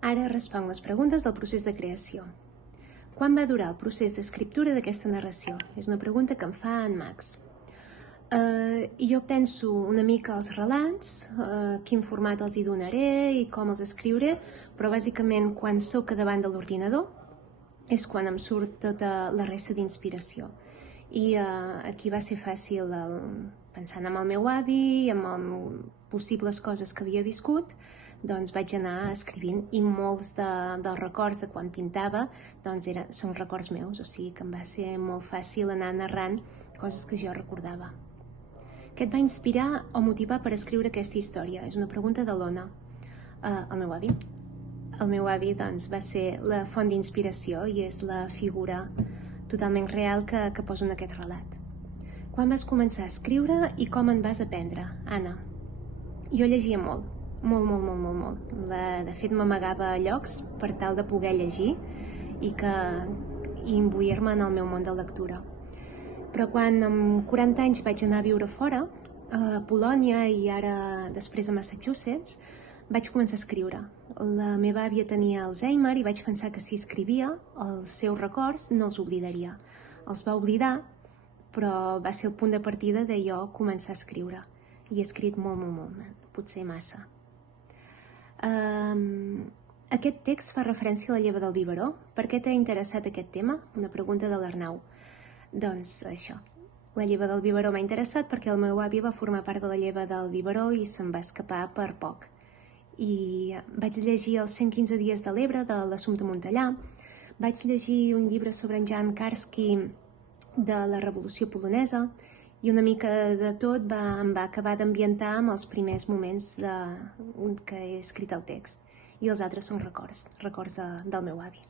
Ara responc les preguntes del procés de creació. Quan va durar el procés d'escriptura d'aquesta narració? És una pregunta que em fa en Max. Jo penso una mica als relats, quin format els hi donaré i com els escriuré, però bàsicament quan soc davant de l'ordinador és quan em surt tota la resta d'inspiració. I aquí va ser fàcil, pensant en el meu avi i en possibles coses que havia viscut, doncs vaig anar escrivint, i molts dels records de quan pintava doncs són records meus, o sigui que em va ser molt fàcil anar narrant coses que jo recordava. Què et va inspirar o motivar per escriure aquesta història? És una pregunta de l'Ona. El meu avi. El meu avi doncs, va ser la font d'inspiració i és la figura totalment real que poso en aquest relat. Quan vas començar a escriure i com en vas aprendre? Anna. Jo llegia molt. Molt. De fet, m'amagava a llocs per tal de poder llegir i imbuir-me en el meu món de lectura. Però quan amb 40 anys vaig anar a viure fora, a Polònia i ara després a Massachusetts, vaig començar a escriure. La meva àvia tenia Alzheimer i vaig pensar que si escrivia, els seus records no els oblidaria. Els va oblidar, però va ser el punt de partida de jo començar a escriure. I he escrit molt, potser massa. Aquest text fa referència a la lleva del biberó. Per què t'ha interessat aquest tema? Una pregunta de l'Arnau. Doncs això, la lleva del biberó m'ha interessat perquè el meu avi va formar part de la lleva del biberó i se'n va escapar per poc. I vaig llegir els 115 dies de l'Ebre de l'Assumpta Montellà, vaig llegir un llibre sobre en Jan Karski de la Revolució Polonesa i una mica de tot em va acabar d'ambientar amb els primers moments que he escrit el text. I els altres són records del meu avi.